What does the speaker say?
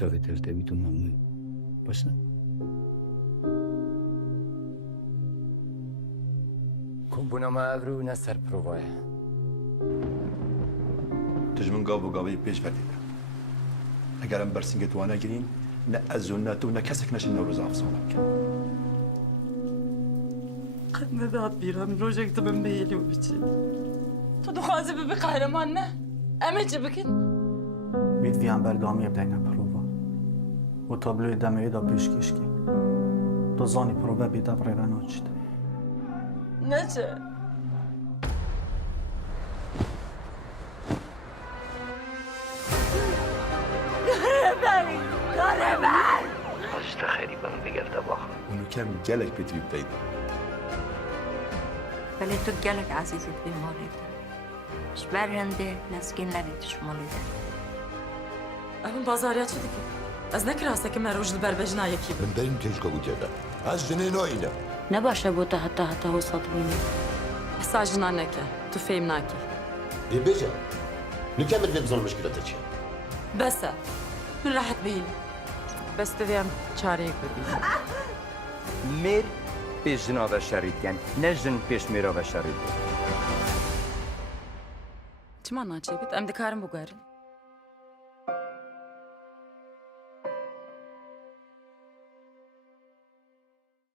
çavê tevtevî tu memnûn. Baş ne? Kumbunama evru ne ser provaya. تجمن قابو قابي بيش فتيدة اگر ام برسنگت وانا گرین نه از و نه تو نه کسک نشن نوروز افسانه بکن قد نداد بیرم روژکت من بیلی و بچی تو دخوازی ببی قهرمان نه امه چه بکن بید ویان بردامی بدهنه پروبا و تابلوی دمه دا پیشکش کی تو زانی پروبا بیده برگن آچید نه چه Hasta خریبم بگرده باخ اونو کم گلک بیتوی بدهیده ولی تو گلک عزیزت بیماریده اش برهنده لسکین نبیتش مالیده اون بازاریات شده که از نکراسته که من روش البربجنا یکی من داریم کشکا بوده از جنین آینه نباشه بوده حتی وسط بینی ساجنا نکه تو فهم ناکی دی بیجه نکمل بیم مشکلات چیه بسه من راحت بین بس تدیم چاره یک ببین Mer peş jina ve şeritken, ne jin peş mera ve şerit. چما ناچه بیت ام دکارم بگارن